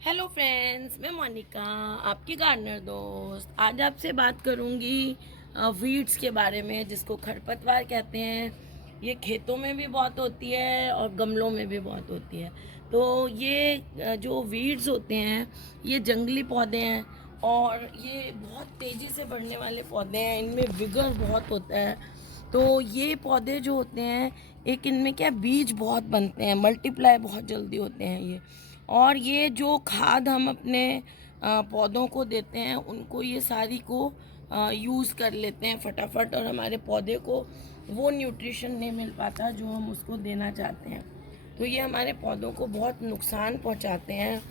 Hello friends, मैं मोनिका, आपकी gardener दोस्त। आज आपसे बात करूंगी वीड्स के बारे में, जिसको खरपतवार कहते हैं। ये खेतों में भी बहुत होती है और गमलों में भी बहुत होती है। तो ये जो वीड्स होते हैं, ये जंगली पौधे हैं और ये बहुत तेज़ी से बढ़ने वाले पौधे हैं। इनमें विगर बहुत होता है। तो ये पौधे जो होते हैं, एक इनमें क्या बीज बहुत बनते हैं, मल्टीप्लाई बहुत जल्दी होते हैं ये। और ये जो खाद हम अपने पौधों को देते हैं, उनको ये सारी को यूज़ कर लेते हैं फटाफट, और हमारे पौधे को वो न्यूट्रिशन नहीं मिल पाता जो हम उसको देना चाहते हैं। तो ये हमारे पौधों को बहुत नुकसान पहुंचाते हैं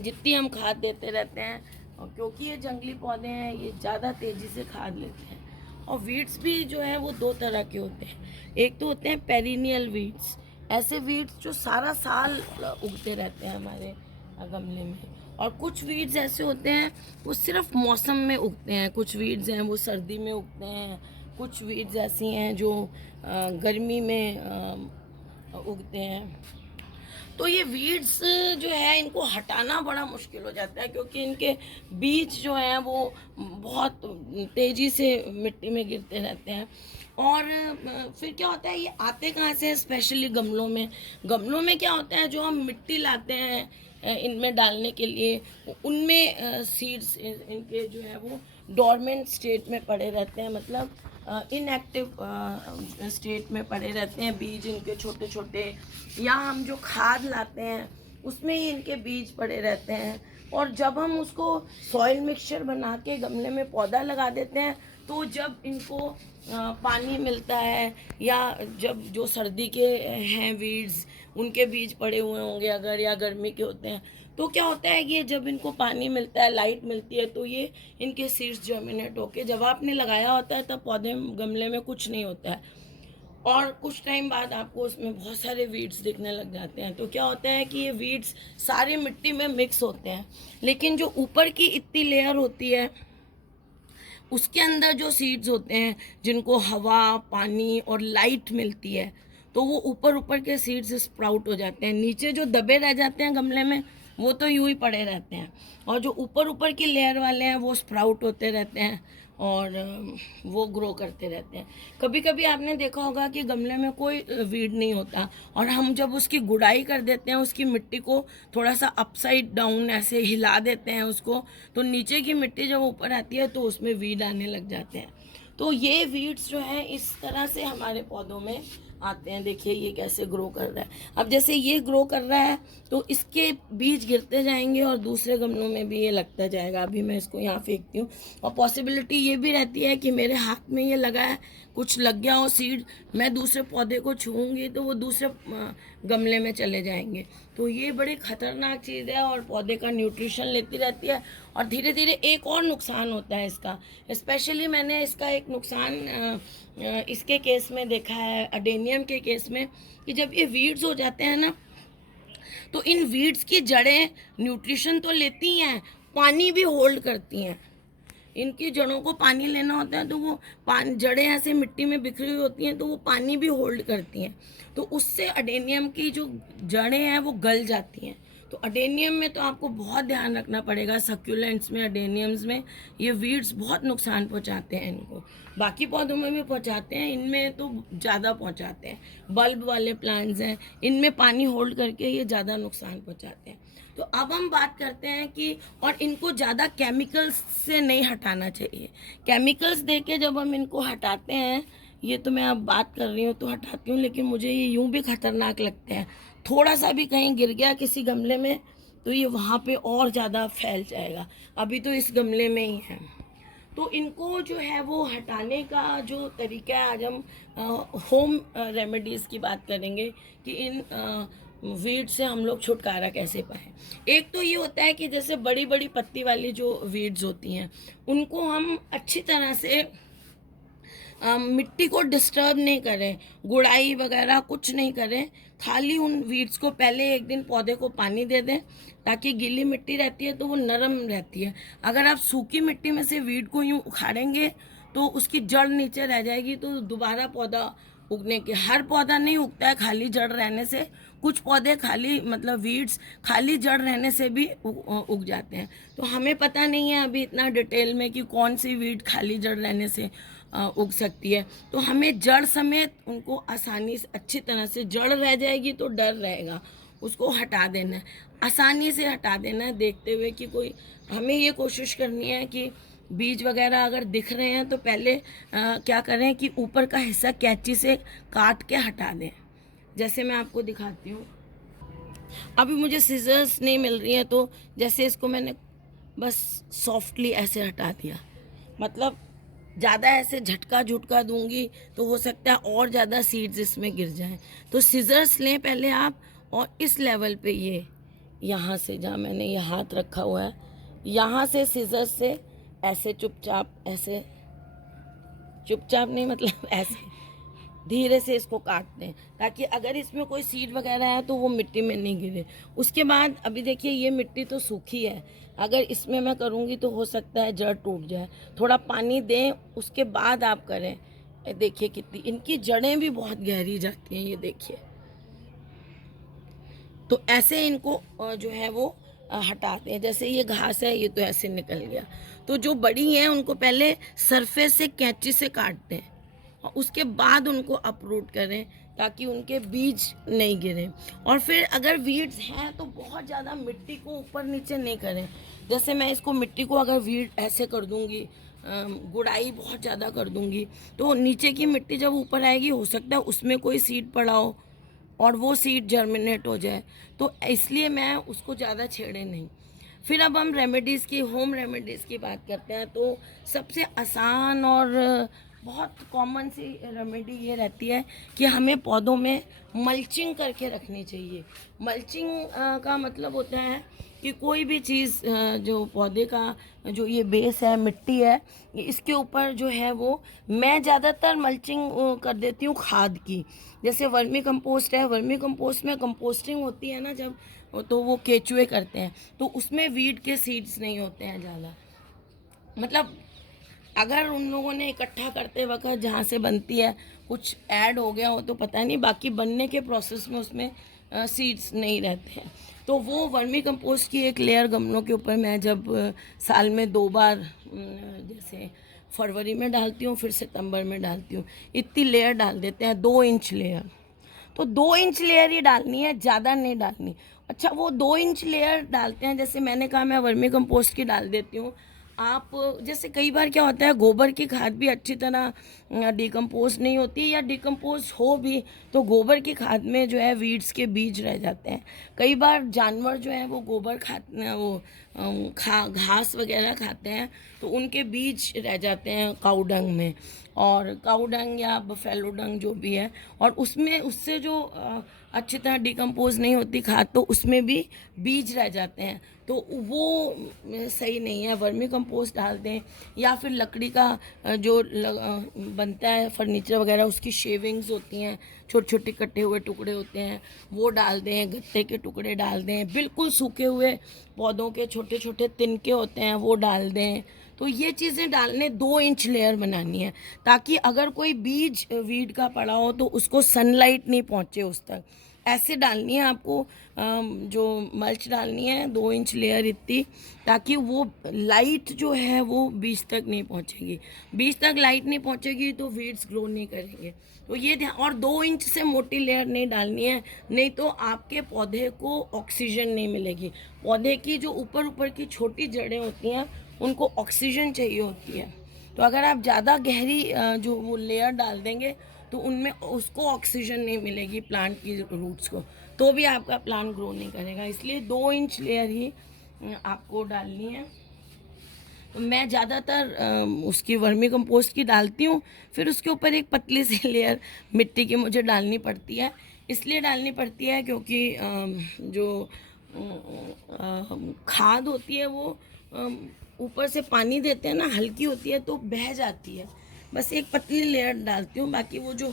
जितनी हम खाद देते रहते हैं। और क्योंकि ये जंगली पौधे हैं, ये ज़्यादा तेज़ी से खाद लेते हैं। और वीड्स भी जो है वो दो तरह के होते हैं। एक तो होते हैं पेरिनियल वीड्स, ऐसे वीड्स जो सारा साल उगते रहते हैं हमारे गमले में। और कुछ वीड्स ऐसे होते हैं वो सिर्फ मौसम में उगते हैं। कुछ वीड्स हैं वो सर्दी में उगते हैं। कुछ वीड्स ऐसी हैं जो गर्मी में उगते हैं। तो ये वीड्स जो है, इनको हटाना बड़ा मुश्किल हो जाता है, क्योंकि इनके बीज जो हैं वो बहुत तेज़ी से मिट्टी में गिरते रहते हैं। और फिर क्या होता है, ये आते कहाँ से, स्पेशली गमलों में क्या होता है, जो हम मिट्टी लाते हैं इनमें डालने के लिए, उनमें सीड्स इनके जो है वो डोरमेंट स्टेट में पड़े रहते हैं, मतलब इनएक्टिव स्टेट में पड़े रहते हैं बीज इनके छोटे छोटे। या हम जो खाद लाते हैं उसमें ही इनके बीज पड़े रहते हैं। और जब हम उसको सॉइल मिक्सचर बना के गमले में पौधा लगा देते हैं, तो जब इनको पानी मिलता है, या जब जो सर्दी के हैं वीड्स, उनके बीज पड़े हुए होंगे अगर, या गर्मी के होते हैं, तो क्या होता है कि जब इनको पानी मिलता है, लाइट मिलती है, तो ये इनके सीड्स जर्मिनेट होके जब आपने लगाया होता है तब पौधे गमले में कुछ नहीं होता है। और कुछ टाइम बाद आपको उसमें बहुत सारे वीड्स दिखने लग जाते हैं। तो क्या होता है कि ये वीड्स सारी मिट्टी में मिक्स होते हैं, लेकिन जो ऊपर की इतनी लेयर होती है उसके अंदर जो सीड्स होते हैं, जिनको हवा, पानी और लाइट मिलती है, तो वो ऊपर ऊपर के सीड्स स्प्राउट हो जाते हैं। नीचे जो दबे रह जाते हैं गमले में, वो तो यूं ही पड़े रहते हैं। और जो ऊपर ऊपर की लेयर वाले हैं वो स्प्राउट होते रहते हैं और वो ग्रो करते रहते हैं। कभी कभी आपने देखा होगा कि गमले में कोई वीड नहीं होता, और हम जब उसकी गुड़ाई कर देते हैं, उसकी मिट्टी को थोड़ा सा अपसाइड डाउन ऐसे हिला देते हैं उसको, तो नीचे की मिट्टी जब ऊपर आती है तो उसमें वीड आने लग जाते हैं। तो ये वीड्स जो हैं इस तरह से हमारे पौधों में आते हैं। देखिए ये कैसे ग्रो कर रहा है। अब जैसे ये ग्रो कर रहा है तो इसके बीज गिरते जाएंगे और दूसरे गमलों में भी ये लगता जाएगा। अभी मैं इसको यहाँ फेंकती हूँ, और पॉसिबिलिटी ये भी रहती है कि मेरे हाथ में ये लगा है, कुछ लग गया हो सीड, मैं दूसरे पौधे को छूऊंगी तो वो दूसरे गमले में चले जाएंगे। तो ये बड़ी खतरनाक चीज़ है और पौधे का न्यूट्रिशन लेती रहती है। और धीरे धीरे एक और नुकसान होता है इसका। स्पेशली मैंने इसका एक नुकसान इसके केस में देखा है, अडेनियम के केस में, कि जब ये वीड्स हो जाते हैं ना, तो इन वीड्स की जड़ें न्यूट्रिशन तो लेती हैं, पानी भी होल्ड करती हैं। इनकी जड़ों को पानी लेना होता है, तो वो पानी, जड़ें ऐसे मिट्टी में बिखरी हुई होती हैं, तो वो पानी भी होल्ड करती हैं। तो उससे अडेनियम की जो जड़ें हैं वो गल जाती हैं। तो अडेनियम में तो आपको बहुत ध्यान रखना पड़ेगा। सक्यूलेंट्स में, अडेनियम्स में ये वीड्स बहुत नुकसान पहुंचाते हैं इनको। बाकी पौधों में भी पहुंचाते हैं, इनमें तो ज़्यादा पहुंचाते हैं। बल्ब वाले प्लांट्स हैं, इनमें पानी होल्ड करके ये ज़्यादा नुकसान पहुंचाते हैं। तो अब हम बात करते हैं कि, और इनको ज़्यादा केमिकल्स से नहीं हटाना चाहिए। केमिकल्स दे के जब हम इनको हटाते हैं, ये तो मैं अब बात कर रही हूँ तो हटाती हूँ, लेकिन मुझे ये यूं भी खतरनाक लगते हैं। थोड़ा सा भी कहीं गिर गया किसी गमले में तो ये वहाँ पे और ज़्यादा फैल जाएगा। अभी तो इस गमले में ही है। तो इनको जो है वो हटाने का जो तरीका है, आज हम होम रेमेडीज़ की बात करेंगे कि इन वीड से हम लोग छुटकारा कैसे पाएँ। एक तो ये होता है कि जैसे बड़ी बड़ी पत्ती वाली जो वीड्स होती हैं, उनको हम अच्छी तरह से मिट्टी को डिस्टर्ब नहीं करें, गुड़ाई वगैरह कुछ नहीं करें। खाली उन वीड्स को पहले एक दिन पौधे को पानी दे दें, ताकि गीली मिट्टी रहती है तो वो नरम रहती है। अगर आप सूखी मिट्टी में से वीड को यूँ उखाड़ेंगे तो उसकी जड़ नीचे रह जाएगी, तो दोबारा पौधा उगने के, हर पौधा नहीं उगता है खाली जड़ रहने से, कुछ पौधे खाली मतलब वीड्स खाली जड़ रहने से भी उग जाते हैं। तो हमें पता नहीं है अभी इतना डिटेल में कि कौन सी वीड खाली जड़ रहने से उग सकती है। तो हमें जड़ समेत उनको आसानी से अच्छी तरह से, जड़ रह जाएगी तो डर रहेगा, उसको हटा देना है, आसानी से हटा देना है, देखते हुए कि कोई, हमें ये कोशिश करनी है कि बीज वगैरह अगर दिख रहे हैं तो पहले क्या करें कि ऊपर का हिस्सा कैंची से काट के हटा दें। जैसे मैं आपको दिखाती हूँ, अभी मुझे सीजर्स नहीं मिल रही है तो जैसे इसको मैंने बस सॉफ्टली ऐसे हटा दिया, मतलब ज़्यादा ऐसे झटका झुटका दूंगी तो हो सकता है और ज़्यादा सीड्स इसमें गिर जाएं। तो सीजर्स लें पहले आप, और इस लेवल पे ये यहाँ से, जहाँ मैंने ये हाथ रखा हुआ है, यहाँ से सीजर्स से ऐसे चुपचाप, ऐसे चुपचाप नहीं मतलब ऐसे धीरे से इसको काट दें, ताकि अगर इसमें कोई सीड वगैरह है तो वो मिट्टी में नहीं गिरे। उसके बाद अभी देखिए ये मिट्टी तो सूखी है, अगर इसमें मैं करूँगी तो हो सकता है जड़ टूट जाए। थोड़ा पानी दें, उसके बाद आप करें। देखिए कितनी इनकी जड़ें भी बहुत गहरी जाती हैं, ये देखिए। तो ऐसे इनको जो है वो हटाते हैं। जैसे ये घास है, ये तो ऐसे निकल गया। तो जो बड़ी हैं उनको पहले सरफेस से कैंची से काटते हैं और उसके बाद उनको अपरूट करें, ताकि उनके बीज नहीं गिरें। और फिर अगर वीड्स हैं तो बहुत ज़्यादा मिट्टी को ऊपर नीचे नहीं करें। जैसे मैं इसको मिट्टी को अगर वीड ऐसे कर दूंगी, गुड़ाई बहुत ज़्यादा कर दूंगी, तो नीचे की मिट्टी जब ऊपर आएगी हो सकता है उसमें कोई सीड पड़ा हो और वो सीड जर्मिनेट हो जाए। तो इसलिए मैं उसको ज़्यादा छेड़े नहीं। फिर अब हम रेमेडीज़ की, होम रेमेडीज़ की बात करते हैं। तो सबसे आसान और बहुत कॉमन सी रेमेडी ये रहती है कि हमें पौधों में मल्चिंग करके रखनी चाहिए। मल्चिंग का मतलब होता है कि कोई भी चीज़ जो पौधे का जो ये बेस है, मिट्टी है, इसके ऊपर जो है वो, मैं ज़्यादातर मल्चिंग कर देती हूँ खाद की। जैसे वर्मी कंपोस्ट है, वर्मी कंपोस्ट में कंपोस्टिंग होती है ना जब, तो वो केचुए करते हैं, तो उसमें वीड के सीड्स नहीं होते हैं ज़्यादा। मतलब अगर उन लोगों ने इकट्ठा करते वक्त जहाँ से बनती है कुछ ऐड हो गया हो तो पता नहीं, बाकी बनने के प्रोसेस में उसमें सीड्स नहीं रहते हैं। तो वो वर्मी कंपोस्ट की एक लेयर गमलों के ऊपर मैं जब साल में 2 बार, जैसे फरवरी में डालती हूँ, फिर सितंबर में डालती हूँ, इतनी लेयर डाल देते हैं, 2 इंच लेयर। तो 2 इंच लेयर ही डालनी है, ज़्यादा नहीं डालनी। अच्छा, वो 2 इंच लेयर डालते हैं, जैसे मैंने कहा मैं वर्मी कंपोस्ट की डाल देती हूँ। आप जैसे कई बार क्या होता है, गोबर की खाद भी अच्छी तरह डिकम्पोज नहीं होती, या डिकम्पोज हो भी तो गोबर की खाद में जो है वीड्स के बीज रह जाते हैं। कई बार जानवर जो है वो गोबर खाते हैं, वो घास वगैरह खाते हैं, तो उनके बीज रह जाते हैं काऊ डंग में, और काऊ डंग या बफेलो डंग जो भी है, और उसमें उससे जो अच्छी तरह डिकम्पोज नहीं होती खाद, तो उसमें भी बीज रह जाते हैं, तो वो सही नहीं है। वर्मी कंपोस्ट डाल दें, या फिर लकड़ी का जो बनता है फर्नीचर वगैरह, उसकी शेविंग्स होती हैं, छोटे छोटे कटे हुए टुकड़े होते हैं, वो डाल दें, गत्ते के टुकड़े डाल दें, बिल्कुल सूखे हुए पौधों के छोटे छोटे तिनके होते हैं वो डाल दें। तो ये चीज़ें डालने 2 इंच लेयर बनानी है, ताकि अगर कोई बीज वीड का पड़ा हो तो उसको सनलाइट नहीं पहुँचे उस तक। ऐसे डालनी है आपको, जो मल्च डालनी है 2 इंच लेयर इतनी, ताकि वो लाइट जो है वो बीज तक नहीं पहुंचेगी। बीज तक लाइट नहीं पहुंचेगी तो वीड्स ग्रो नहीं करेंगे। तो ये ध्यान, और 2 इंच से मोटी लेयर नहीं डालनी है, नहीं तो आपके पौधे को ऑक्सीजन नहीं मिलेगी। पौधे की जो ऊपर ऊपर की छोटी जड़ें होती हैं उनको ऑक्सीजन चाहिए होती है। तो अगर आप ज़्यादा गहरी जो वो लेयर डाल देंगे तो उनमें उसको ऑक्सीजन नहीं मिलेगी, प्लांट की रूट्स को, तो भी आपका प्लांट ग्रो नहीं करेगा। इसलिए 2 इंच लेयर ही आपको डालनी है। तो मैं ज़्यादातर उसकी वर्मी कंपोस्ट की डालती हूँ, फिर उसके ऊपर एक पतली सी लेयर मिट्टी की मुझे डालनी पड़ती है। इसलिए डालनी पड़ती है क्योंकि जो खाद होती है वो ऊपर से पानी देते हैं ना, हल्की होती है तो बह जाती है। बस एक पतली लेयर डालती हूँ, बाकी वो जो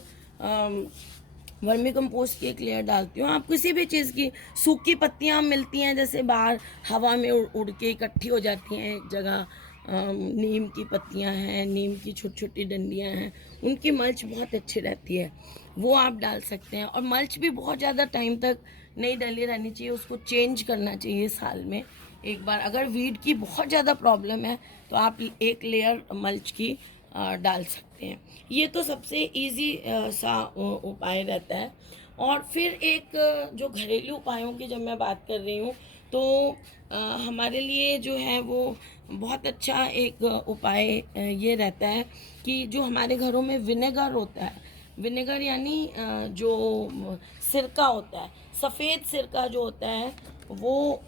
वर्मी कंपोस्ट की एक लेयर डालती हूँ। आप किसी भी चीज़ की, सूखी पत्तियाँ मिलती हैं जैसे बाहर हवा में उड़ के इकट्ठी हो जाती हैं एक जगह, नीम की पत्तियाँ हैं, नीम की छोटी छोटी डंडियाँ हैं, उनकी मल्च बहुत अच्छी रहती है, वो आप डाल सकते हैं। और मल्च भी बहुत ज़्यादा टाइम तक नहीं डली रहनी चाहिए, उसको चेंज करना चाहिए साल में एक बार। अगर वीड की बहुत ज़्यादा प्रॉब्लम है तो आप एक लेयर मल्च की डाल सकते हैं। ये तो सबसे इजी सा उपाय रहता है। और फिर एक जो घरेलू उपायों की जब मैं बात कर रही हूँ तो हमारे लिए जो है वो बहुत अच्छा एक उपाय ये रहता है कि जो हमारे घरों में विनेगर होता है, विनेगर यानी जो सिरका होता है, सफ़ेद सिरका जो होता है वो,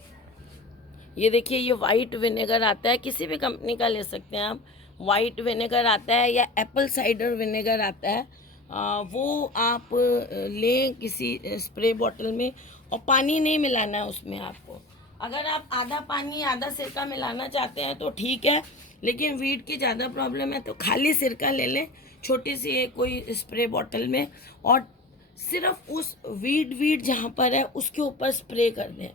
ये देखिए ये वाइट विनेगर आता है, किसी भी कंपनी का ले सकते हैं आप। वाइट विनेगर आता है या एप्पल साइडर विनेगर आता है, वो आप लें किसी स्प्रे बॉटल में, और पानी नहीं मिलाना है उसमें आपको। अगर आप आधा पानी आधा सिरका मिलाना चाहते हैं तो ठीक है, लेकिन वीड की ज़्यादा प्रॉब्लम है तो खाली सिरका ले लें छोटी सी एक कोई स्प्रे बॉटल में, और सिर्फ उस वीड वीड जहाँ पर है उसके ऊपर स्प्रे कर दें।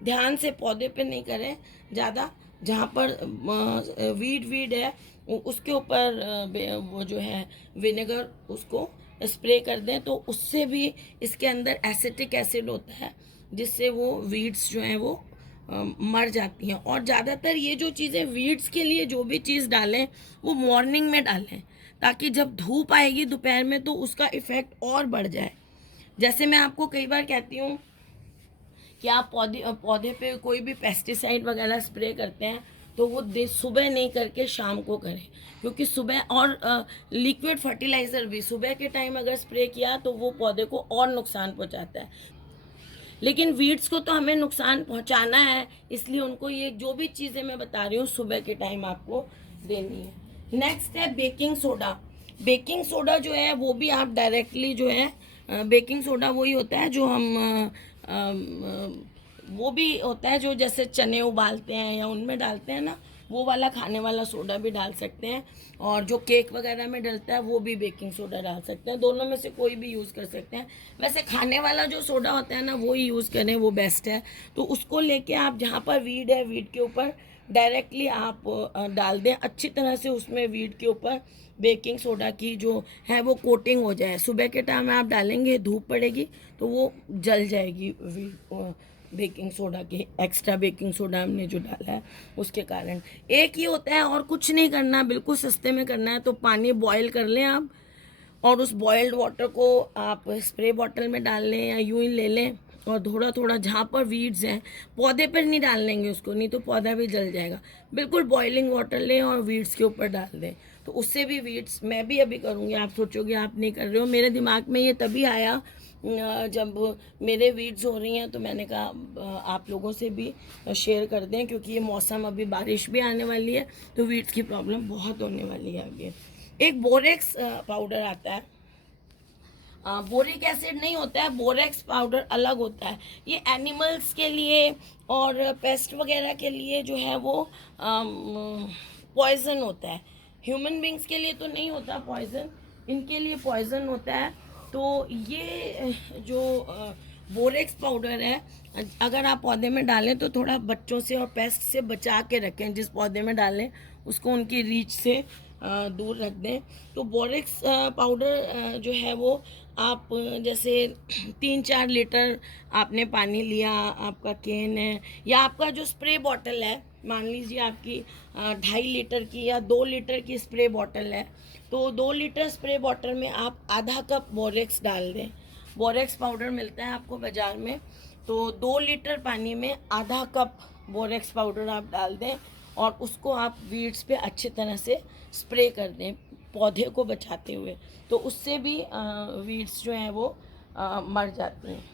ध्यान से पौधे पे नहीं करें ज़्यादा, जहाँ पर वीड वीड है उसके ऊपर वो जो है विनेगर उसको स्प्रे कर दें, तो उससे भी इसके अंदर एसिटिक एसिड होता है जिससे वो वीड्स जो हैं वो मर जाती हैं। और ज़्यादातर ये जो चीज़ें वीड्स के लिए जो भी चीज़ डालें वो मॉर्निंग में डालें, ताकि जब धूप आएगी दोपहर में तो उसका इफ़ेक्ट और बढ़ जाए। जैसे मैं आपको कई बार कहती हूँ कि आप पौधे पे कोई भी पेस्टिसाइड वगैरह स्प्रे करते हैं तो वो सुबह नहीं करके शाम को करें, क्योंकि सुबह, और लिक्विड फर्टिलाइज़र भी सुबह के टाइम अगर स्प्रे किया तो वो पौधे को और नुकसान पहुंचाता है। लेकिन वीड्स को तो हमें नुकसान पहुंचाना है, इसलिए उनको ये जो भी चीज़ें मैं बता रही हूँ सुबह के टाइम आपको देनी है। नेक्स्ट है बेकिंग सोडा। बेकिंग सोडा जो है वो भी आप डायरेक्टली जो है, बेकिंग सोडा वही होता है जो हम वो भी होता है जो जैसे चने उबालते हैं या उनमें डालते हैं ना, वो वाला खाने वाला सोडा भी डाल सकते हैं, और जो केक वगैरह में डलता है वो भी बेकिंग सोडा डाल सकते हैं। दोनों में से कोई भी यूज़ कर सकते हैं। वैसे खाने वाला जो सोडा होता है ना वो ही यूज़ करें, वो बेस्ट है। तो उसको लेके आप जहाँ पर वीड है वीड के ऊपर डायरेक्टली आप डाल दें, अच्छी तरह से उसमें वीड के ऊपर बेकिंग सोडा की जो है वो कोटिंग हो जाए। सुबह के टाइम में आप डालेंगे, धूप पड़ेगी तो वो जल जाएगी वीड, बेकिंग सोडा के एक्स्ट्रा बेकिंग सोडा हमने जो डाला है उसके कारण। एक ही होता है और कुछ नहीं करना, बिल्कुल सस्ते में करना है। तो पानी बॉयल कर लें आप, और उस बॉयल्ड वाटर को आप स्प्रे बॉटल में डाल लें या यूं ही ले लें, और थोड़ा थोड़ा जहाँ पर वीड्स हैं, पौधे पर नहीं डालेंगे उसको, नहीं तो पौधा भी जल जाएगा। बिल्कुल बॉइलिंग वाटर लें और वीड्स के ऊपर डाल दें, तो उससे भी वीड्स, मैं भी अभी करूँगी, आप सोचोगे आप नहीं कर रहे हो, मेरे दिमाग में ये तभी आया जब मेरे वीड्स हो रही हैं, तो मैंने कहा आप लोगों से भी शेयर कर दें, क्योंकि ये मौसम, अभी बारिश भी आने वाली है तो वीड्स की प्रॉब्लम बहुत होने वाली है आगे। एक बोरेक्स पाउडर आता है, बोरिक एसिड नहीं होता है, बोरेक्स पाउडर अलग होता है। ये एनिमल्स के लिए और पेस्ट वगैरह के लिए जो है वो पॉइजन होता है। ह्यूमन बींग्स के लिए तो नहीं होता पॉइजन, इनके लिए पॉइजन होता है। तो ये जो बोरेक्स पाउडर है, अगर आप पौधे में डालें तो थोड़ा बच्चों से और पेस्ट से बचा के रखें। जिस पौधे में डालें उसको उनकी रीच से दूर रख दें। तो बोरेक्स पाउडर जो है वो आप जैसे 3-4 लीटर आपने पानी लिया, आपका कैन है या आपका जो स्प्रे बॉटल है, मान लीजिए आपकी 2.5 लीटर की या 2 लीटर की स्प्रे बॉटल है, तो 2 लीटर स्प्रे बॉटल में आप आधा कप बोरेक्स डाल दें। बोरेक्स पाउडर मिलता है आपको बाज़ार में, तो 2 लीटर पानी में आधा कप बोरेक्स पाउडर आप डाल दें, और उसको आप वीड्स पे अच्छी तरह से स्प्रे कर दें पौधे को बचाते हुए, तो उससे भी वीड्स जो हैं वो मर जाती हैं।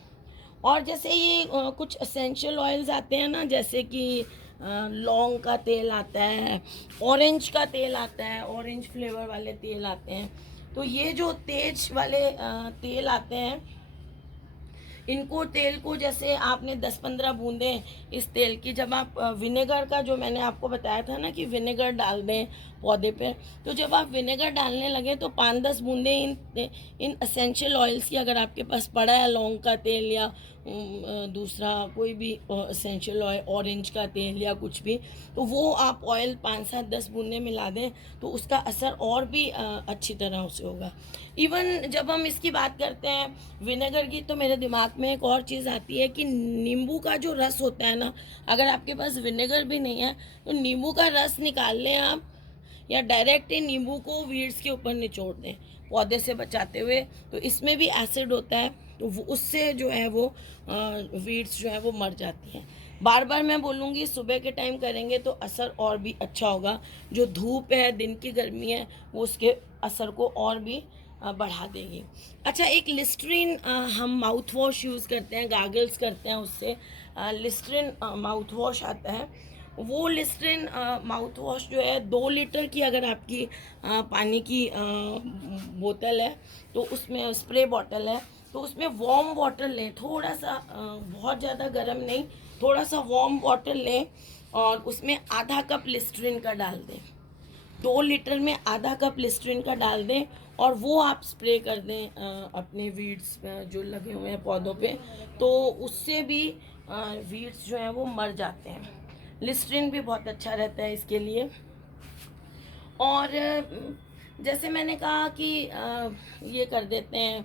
और जैसे ये कुछ एसेंशियल ऑयल्स आते हैं ना, जैसे कि लौंग का तेल आता है, ऑरेंज का तेल आता है, ऑरेंज फ्लेवर वाले तेल आते हैं। तो ये जो तेज वाले तेल आते हैं, इनको तेल को जैसे आपने 10-15 बूंदें इस तेल की, जब आप विनेगर का जो मैंने आपको बताया था ना कि विनेगर डाल दें पौधे पे, तो जब आप विनेगर डालने लगे तो 5-10 बूंदें इन एसेंशियल ऑयल्स की, अगर आपके पास पड़ा है लौंग का तेल या दूसरा कोई भी एसेंशियल ऑयल, ऑरेंज का तेल या कुछ भी, तो वो आप ऑयल 5-7-10 बूंदें मिला दें तो उसका असर और भी अच्छी तरह से होगा। इवन जब हम इसकी बात करते हैं विनेगर की, तो मेरे दिमाग में एक और चीज़ आती है कि नींबू का जो रस होता है ना, अगर आपके पास विनेगर भी नहीं है तो नींबू का रस निकाल लें आप, या डायरेक्ट ही नींबू को वीड्स के ऊपर निचोड़ दें पौधे से बचाते हुए। तो इसमें भी एसिड होता है, तो वो उससे जो है वो वीड्स जो है वो मर जाती हैं। बार बार मैं बोलूँगी सुबह के टाइम करेंगे तो असर और भी अच्छा होगा। जो धूप है, दिन की गर्मी है, वो उसके असर को और भी बढ़ा देगी। अच्छा, एक लिस्ट्रीन हम माउथ वॉश यूज़ करते हैं, गागल्स करते हैं उससे। लिस्ट्रीन माउथ वॉश आता है, वो लिस्ट्रीन माउथ वॉश जो है 2 लीटर की अगर आपकी पानी की बोतल है, तो उसमें स्प्रे बॉटल है, तो उसमें वार्म वाटर लें, थोड़ा सा बहुत ज़्यादा गर्म नहीं, थोड़ा सा वार्म वाटर लें और उसमें आधा कप लिस्ट्रीन का डाल दें। 2 लीटर में आधा कप लिस्ट्रीन का डाल दें और वो आप स्प्रे कर दें अपने वीड्स जो लगे हुए हैं पौधों पे, तो उससे भी वीड्स जो हैं वो मर जाते हैं। लिस्ट्रीन भी बहुत अच्छा रहता है इसके लिए। और जैसे मैंने कहा कि ये कर देते हैं,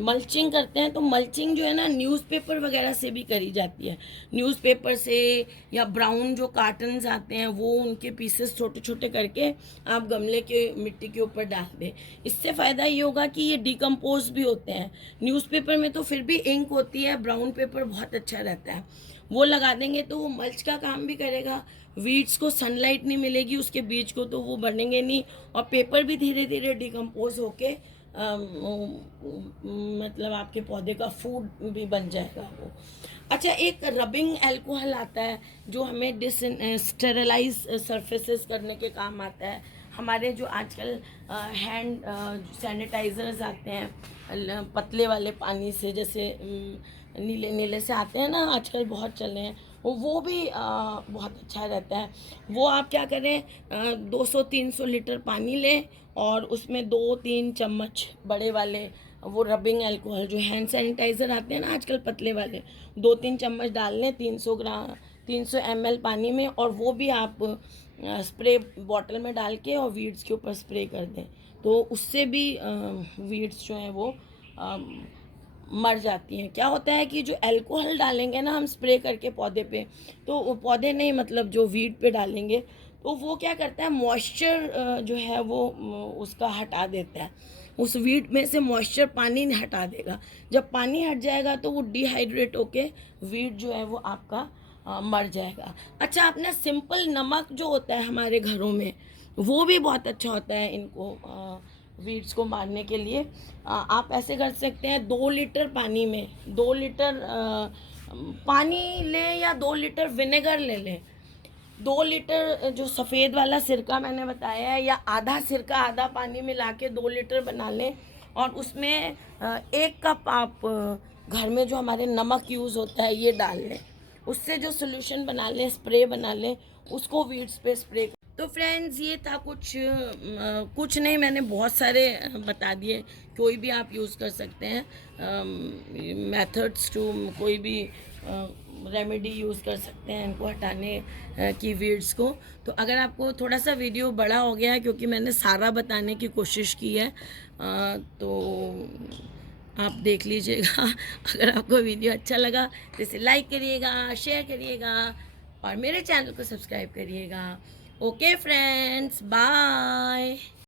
मल्चिंग करते हैं, तो मल्चिंग जो है ना न्यूज़पेपर वगैरह से भी करी जाती है। न्यूज़पेपर से या ब्राउन जो कार्टन्स आते हैं वो उनके पीसेस छोटे छोटे करके आप गमले के मिट्टी के ऊपर डाल दें। इससे फ़ायदा ये होगा कि ये डिकम्पोज भी होते हैं। न्यूज़पेपर में तो फिर भी इंक होती है, ब्राउन पेपर बहुत अच्छा रहता है, वो लगा देंगे तो वो मल्च का काम भी करेगा। वीड्स को सनलाइट नहीं मिलेगी उसके बीज को, तो वो बढ़ेंगे नहीं, और पेपर भी धीरे धीरे डिकम्पोज होके मतलब आपके पौधे का फूड भी बन जाएगा वो। अच्छा, एक रबिंग अल्कोहल आता है जो हमें स्टेरलाइज सरफेसेस करने के काम आता है। हमारे जो आजकल हैंड सैनिटाइजर्स आते हैं पतले वाले पानी से, जैसे नीले नीले से आते हैं ना, आजकल बहुत चले हैं, वो भी बहुत अच्छा रहता है। वो आप क्या करें, 200-300 लीटर पानी लें और उसमें 2-3 चम्मच बड़े वाले वो रबिंग अल्कोहल, जो हैंड सैनिटाइज़र आते हैं ना आजकल पतले वाले, 2-3 चम्मच डाल लें 300 ml पानी में, और वो भी आप स्प्रे बॉटल में डाल के और वीड्स के ऊपर स्प्रे कर दें, तो उससे भी वीड्स जो हैं वो मर जाती हैं। क्या होता है कि जो अल्कोहल डालेंगे ना हम स्प्रे करके पौधे पे, तो वो पौधे नहीं, मतलब जो वीड पे डालेंगे, तो वो क्या करता है, मॉइस्चर जो है वो उसका हटा देता है, उस वीड में से मॉइस्चर पानी हटा देगा। जब पानी हट जाएगा तो वो डिहाइड्रेट होके वीड जो है वो आपका मर जाएगा। अच्छा, अपना सिंपल नमक जो होता है हमारे घरों में, वो भी बहुत अच्छा होता है इनको वीड्स को मारने के लिए। आप ऐसे कर सकते हैं, 2 लीटर पानी में 2 लीटर पानी लें या 2 लीटर विनेगर ले लें। 2 लीटर जो सफ़ेद वाला सिरका मैंने बताया है, या आधा सिरका आधा पानी मिला के 2 लीटर बना लें, और उसमें 1 कप आप घर में जो हमारे नमक यूज़ होता है ये डाल लें, उससे जो सोल्यूशन बना लें, स्प्रे बना लें, उसको वीड्स पे स्प्रे। तो फ्रेंड्स, ये था कुछ नहीं, मैंने बहुत सारे बता दिए, कोई भी आप यूज़ कर सकते हैं मेथड्स टू, कोई भी रेमेडी यूज़ कर सकते हैं इनको हटाने की वीड्स को। तो अगर आपको थोड़ा सा वीडियो बड़ा हो गया है क्योंकि मैंने सारा बताने की कोशिश की है, तो आप देख लीजिएगा। अगर आपको वीडियो अच्छा लगा तो इसे लाइक करिएगा, शेयर करिएगा और मेरे चैनल को सब्सक्राइब करिएगा। Okay friends, bye.